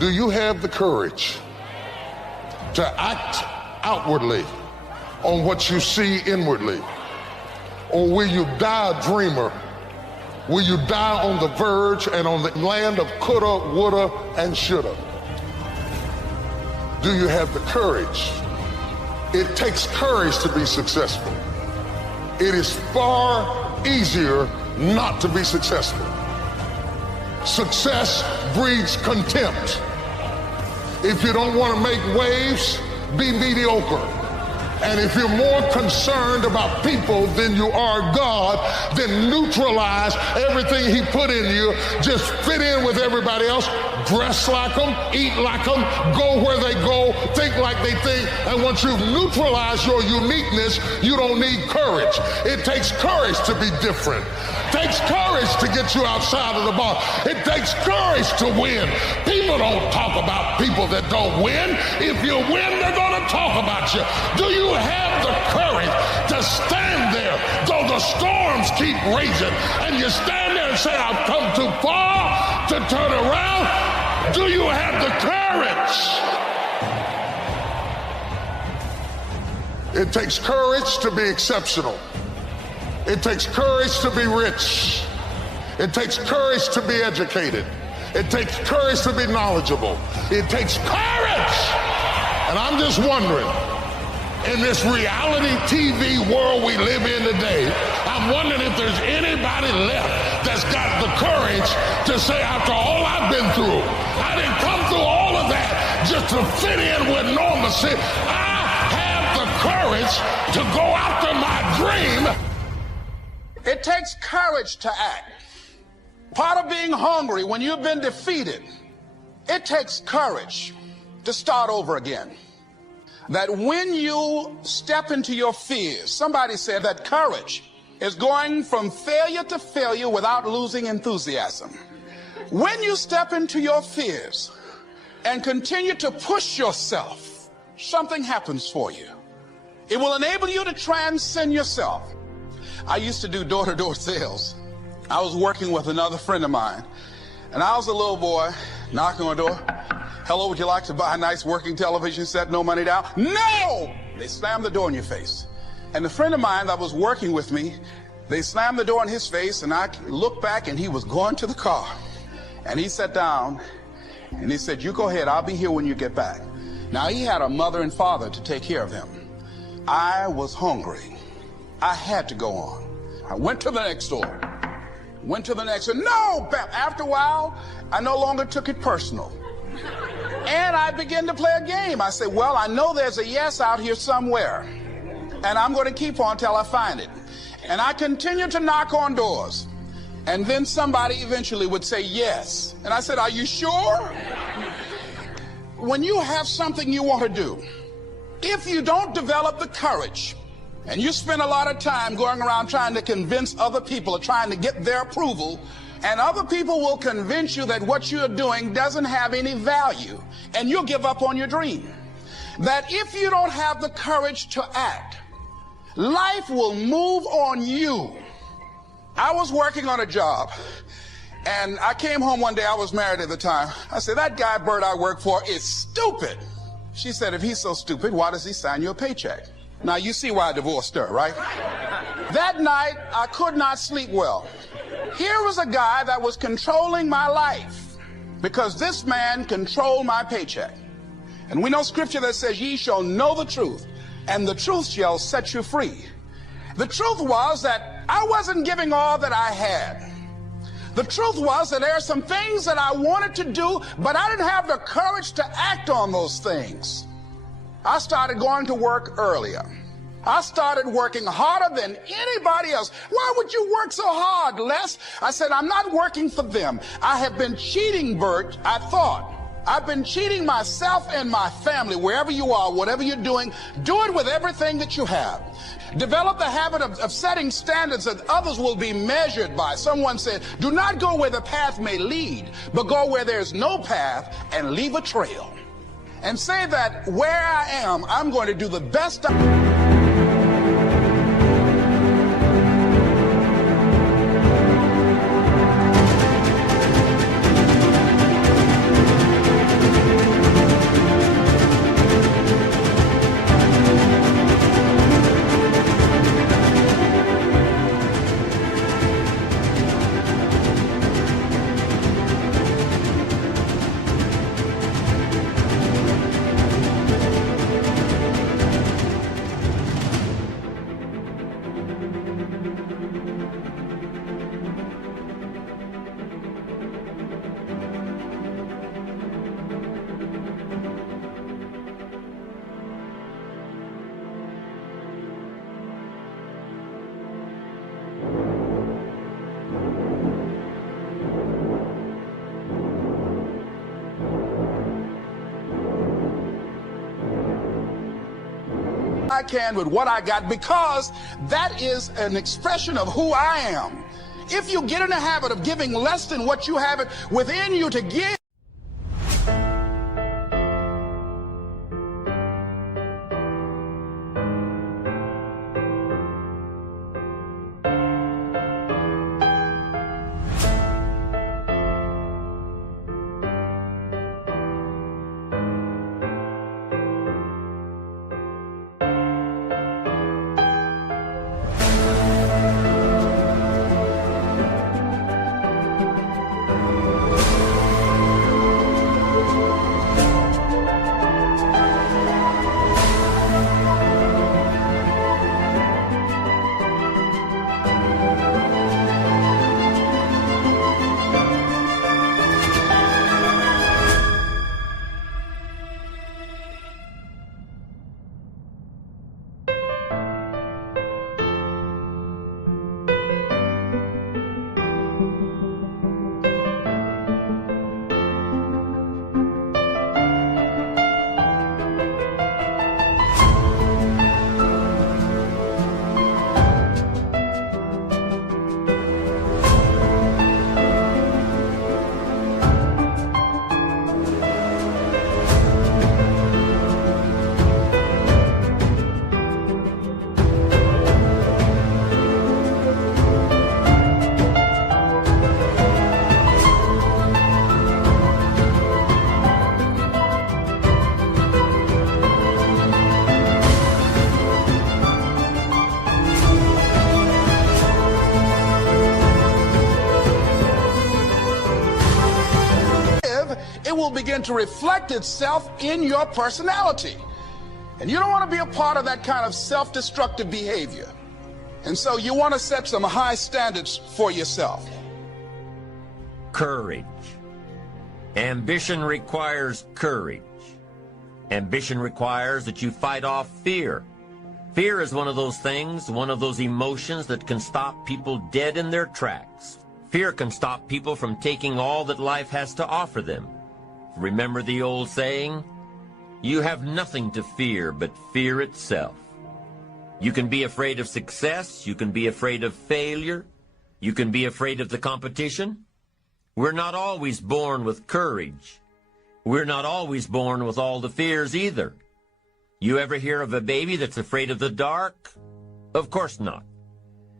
Do you have the courage to act outwardly on what you see inwardly? Or will you die a dreamer? Will you die on the verge and on the land of coulda, woulda, and shoulda? Do you have the courage? It takes courage to be successful. It is far easier not to be successful. Success breeds contempt. If you don't want to make waves, be mediocre. And if you're more concerned about people than you are God, then neutralize everything he put in you. Just fit in with everybody else. Dress like them, eat like them, go where they go, think like they think. And once you've neutralized your uniqueness, you don't need courage. It takes courage to be different. It takes courage to get you outside of the box. It takes courage to win. People don't talk about people that don't win. If you win, they're going to talk about you. Do you have the courage to stand there though the storms keep raging, and you stand there and say, I've come too far to turn around? Do you have the courage? It takes courage to be exceptional. It takes courage to be rich. It takes courage to be educated. It takes courage to be knowledgeable. It takes courage. And I'm just wondering, in this reality TV world we live in today, I'm wondering if there's anybody left that's got the courage to say, after all I've been through, I didn't come through all of that just to fit in with normalcy. I have the courage to go after my dream. It takes courage to act. Part of being hungry when you've been defeated, it takes courage to start over again. That when you step into your fears, somebody said that courage is going from failure to failure without losing enthusiasm. When you step into your fears and continue to push yourself, something happens for you. It will enable you to transcend yourself. I used to do door-to-door sales. I was working with another friend of mine, and I was a little boy knocking on the door. Hello, would you like to buy a nice working television set? No money down? No! They slammed the door in your face. And the friend of mine that was working with me, they slammed the door in his face, and I looked back, and he was going to the car. And he sat down, and he said, you go ahead, I'll be here when you get back. Now, he had a mother and father to take care of him. I was hungry. I had to go on. I went to the next door. Went to the next one. No! After a while, I no longer took it personal. And I began to play a game. I said, well, I know there's a yes out here somewhere, and I'm going to keep on till I find it. And I continued to knock on doors. And then somebody eventually would say yes. And I said, are you sure? When you have something you want to do, if you don't develop the courage, and you spend a lot of time going around trying to convince other people or trying to get their approval, and other people will convince you that what you're doing doesn't have any value, and you'll give up on your dream. That if you don't have the courage to act, life will move on you. I was working on a job, and I came home one day. I was married at the time. I said, that guy Bert I work for is stupid. She said, if he's so stupid, why does he sign you a paycheck? Now, you see why I divorced her, right? That night, I could not sleep well. Here was a guy that was controlling my life because this man controlled my paycheck. And we know scripture that says, ye shall know the truth, and the truth shall set you free. The truth was that I wasn't giving all that I had. The truth was that there are some things that I wanted to do, but I didn't have the courage to act on those things. I started going to work earlier. I started working harder than anybody else. Why would you work so hard, Les? I said, I'm not working for them. I have been cheating, Bert, I thought. I've been cheating myself and my family. Wherever you are, whatever you're doing, do it with everything that you have. Develop the habit of setting standards that others will be measured by. Someone said, do not go where the path may lead, but go where there's no path and leave a trail. And say that where I am, I'm going to do the best I can with what I got, because that is an expression of who I am. If you get in the habit of giving less than what you have it within you to give, it will begin to reflect itself in your personality. And you don't want to be a part of that kind of self-destructive behavior. And so you want to set some high standards for yourself. Courage. Ambition requires courage. Ambition requires that you fight off fear. Fear is one of those things, one of those emotions that can stop people dead in their tracks. Fear can stop people from taking all that life has to offer them. Remember the old saying, you have nothing to fear but fear itself. You can be afraid of success, you can be afraid of failure, you can be afraid of the competition. We're not always born with courage. We're not always born with all the fears either. You ever hear of a baby that's afraid of the dark? Of course not.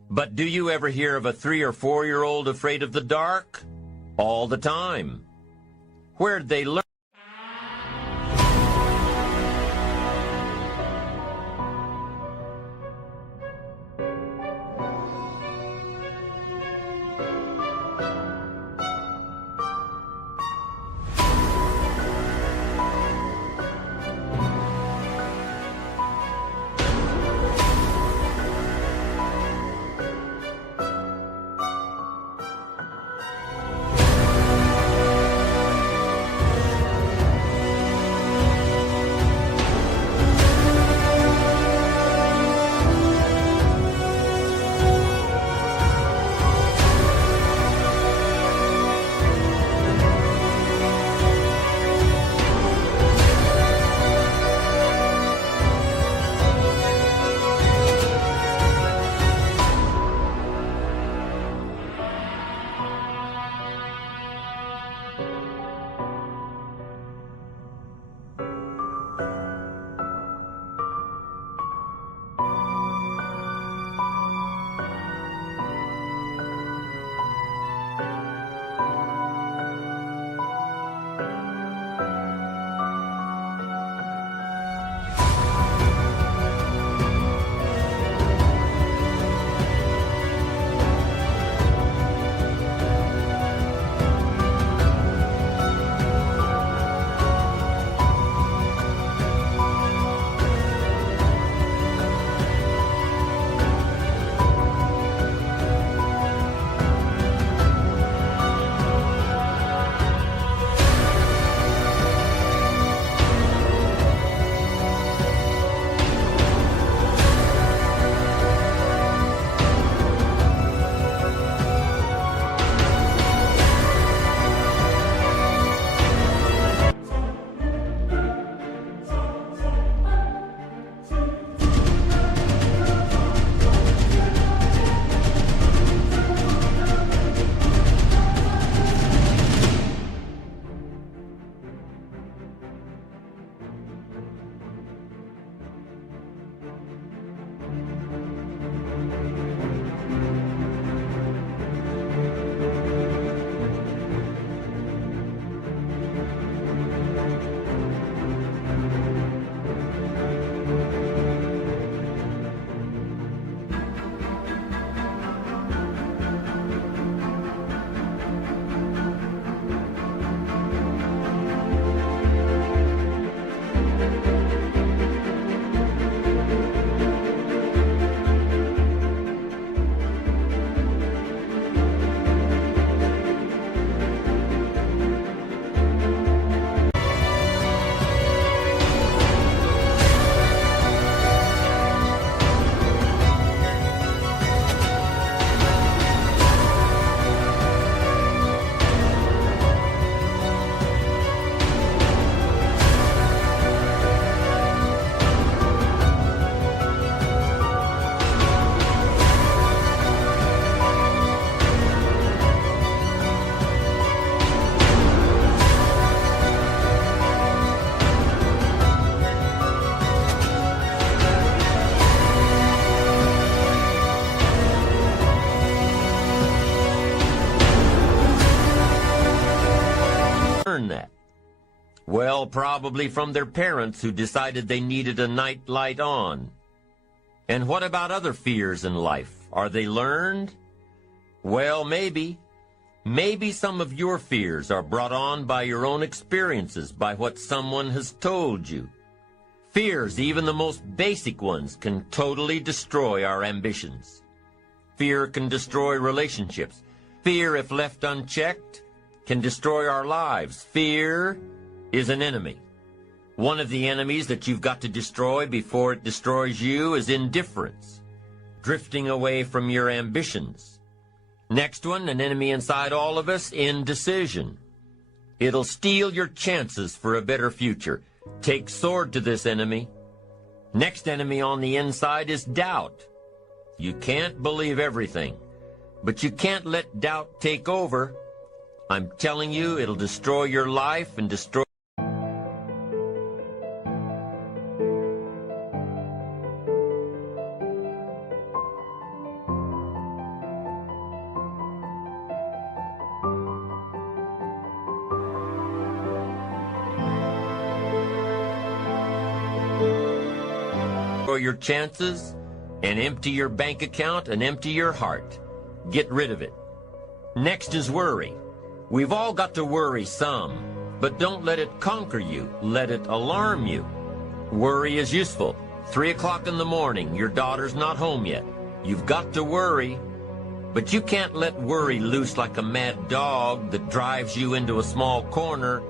But do you ever hear of a 3 or 4-year-old afraid of the dark? All the time. Where'd they learn? Well, probably from their parents who decided they needed a night light on. And what about other fears in life? Are they learned? Well, maybe. Maybe some of your fears are brought on by your own experiences, by what someone has told you. Fears, even the most basic ones, can totally destroy our ambitions. Fear can destroy relationships. Fear, if left unchecked, can destroy our lives. Fear is an enemy. One of the enemies that you've got to destroy before it destroys you is indifference, drifting away from your ambitions. Next one, an enemy inside all of us, indecision. It'll steal your chances for a better future. Take sword to this enemy. Next enemy on the inside is doubt. You can't believe everything, but you can't let doubt take over. I'm telling you, it'll destroy your life and destroy your chances and empty your bank account and empty your heart. Get rid of it. Next is worry. We've all got to worry some, but don't let it conquer you. Let it alarm you. Worry is useful. 3 o'clock in the morning, your daughter's not home yet. You've got to worry, but you can't let worry loose like a mad dog that drives you into a small corner.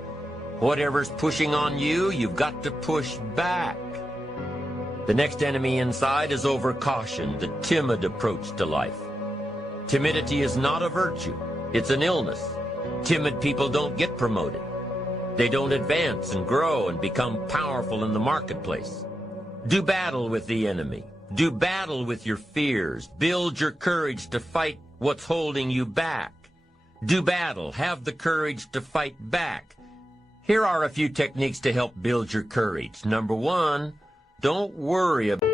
Whatever's pushing on you, you've got to push back. The next enemy inside is overcaution, the timid approach to life. Timidity is not a virtue. It's an illness. Timid people don't get promoted. They don't advance and grow and become powerful in the marketplace. Do battle with the enemy. Do battle with your fears. Build your courage to fight what's holding you back. Do battle. Have the courage to fight back. Here are a few techniques to help build your courage. Number one, don't worry about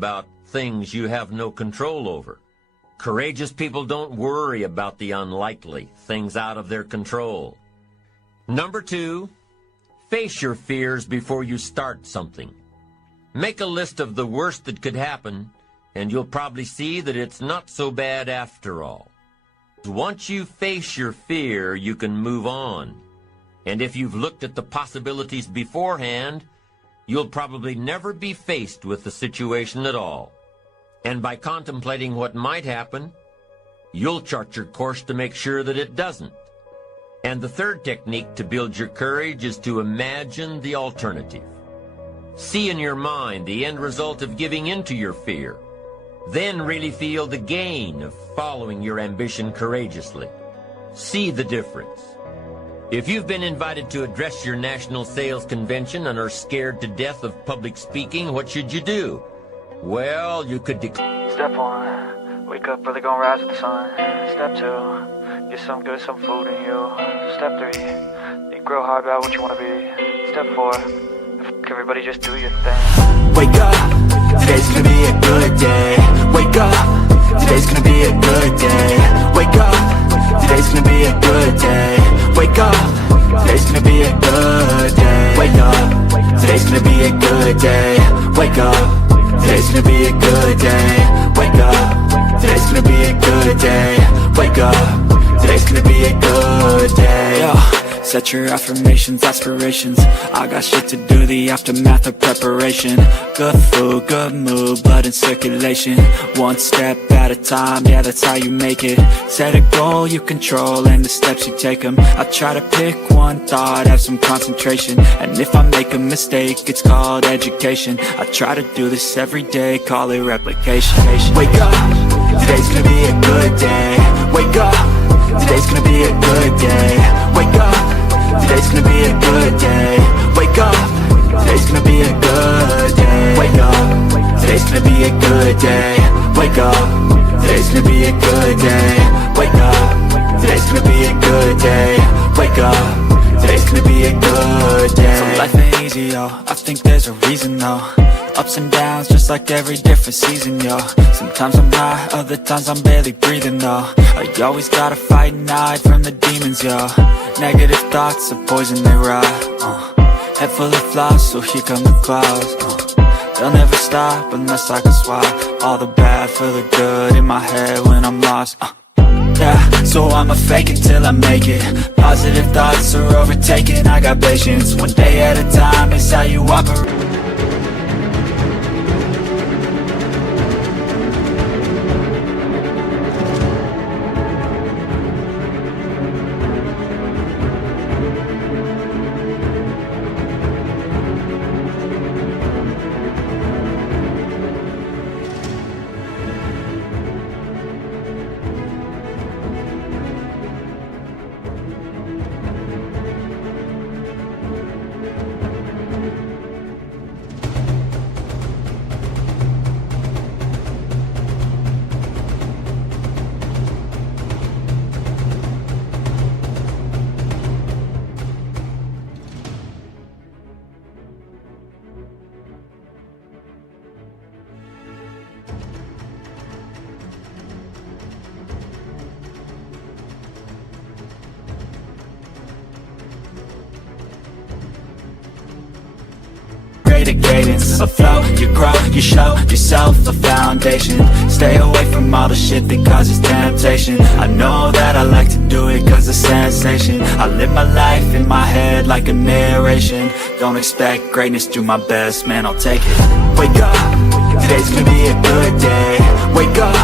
about things you have no control over. Courageous people don't worry about the unlikely, things out of their control. Number 2, face your fears before you start something. Make a list of the worst that could happen, and you'll probably see that it's not so bad after all. Once you face your fear, you can move on. And if you've looked at the possibilities beforehand, you'll probably never be faced with the situation at all. And by contemplating what might happen, you'll chart your course to make sure that it doesn't. And the third technique to build your courage is to imagine the alternative. See in your mind the end result of giving in to your fear. Then really feel the gain of following your ambition courageously. See the difference. If you've been invited to address your national sales convention and are scared to death of public speaking, what should you do? Well, you could Step 1, wake up early, gonna rise with the sun. Step 2, get some good, some food in you. Step 3, think real hard about what you wanna be. Step 4, everybody just do your thing. Wake up, today's gonna be a good day. Wake up, today's gonna be a good day. Wake up, today's gonna be a good day. Wake up, today's gonna be a good day. Wake up, today's gonna be a good day. Wake up, today's gonna be a good day. Wake up, today's gonna be a good day. Wake up, today's gonna be a good day. Yeah. Set your affirmations, aspirations. I got shit to do, the aftermath of preparation. Good food, good mood, blood in circulation. One step at a time, yeah, that's how you make it. Set a goal you control and the steps you take them. I try to pick one thought, have some concentration. And if I make a mistake, it's called education. I try to do this every day, call it replication. Wake up, today's gonna be a good day. Wake up, today's gonna be a good day. Wake up, today's gonna be a good day. Wake up, today's gonna be a good day. Wake up, today's gonna be a good day. Wake up, today's gonna be a good day. Wake up, today's gonna be a good day. Wake up, today's gonna be a good day. So life ain't easy, yo, I think there's a reason though. Ups and downs, just like every different season, yo. Sometimes I'm high, other times I'm barely breathing, though. I always gotta fight and hide from the demons, yo. Negative thoughts are poison, they rot. Head full of flies, so here come the clouds. They'll never stop unless I can swap all the bad for the good in my head when I'm lost. Yeah, so I'ma fake it till I make it. Positive thoughts are overtaken, I got patience. One day at a time is how you operate. A cadence, afloat, you grow, you show yourself a foundation. Stay away from all the shit that causes temptation. I know that I like to do it cause it's sensation. I live my life in my head like a narration. Don't expect greatness, do my best, man, I'll take it. Wake up, today's gonna be a good day. Wake up,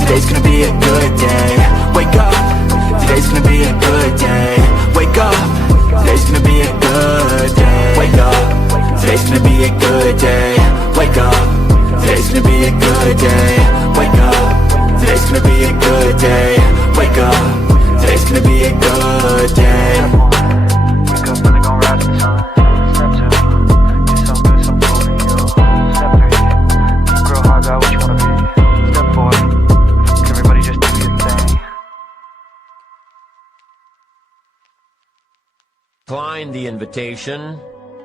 today's gonna be a good day. Wake up, today's gonna be a good day. Wake up, today's gonna be a good day. Wake up, today's gonna be a good day. Wake up, today's gonna be a good day. Wake up, today's gonna be a good day. Wake up, today's gonna be a good day. Wake up early, gonna rise with the sun. Step 2, get some good, some food in you. Step 3, think real hard about what you wanna be. Step 4, everybody just do your thing. Decline the invitation,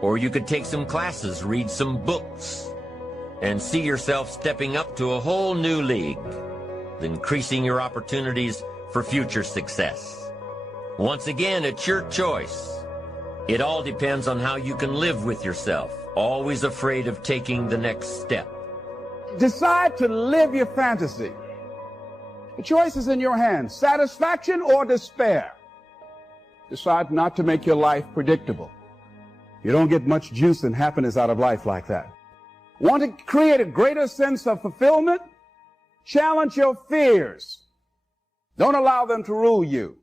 or you could take some classes, read some books. and see yourself stepping up to a whole new league, increasing your opportunities for future success. Once again, it's your choice. It all depends on how you can live with yourself, always afraid of taking the next step. Decide to live your fantasy. The choice is in your hands, satisfaction or despair. Decide not to make your life predictable. You don't get much juice and happiness out of life like that. Want to create a greater sense of fulfillment? Challenge your fears. Don't allow them to rule you.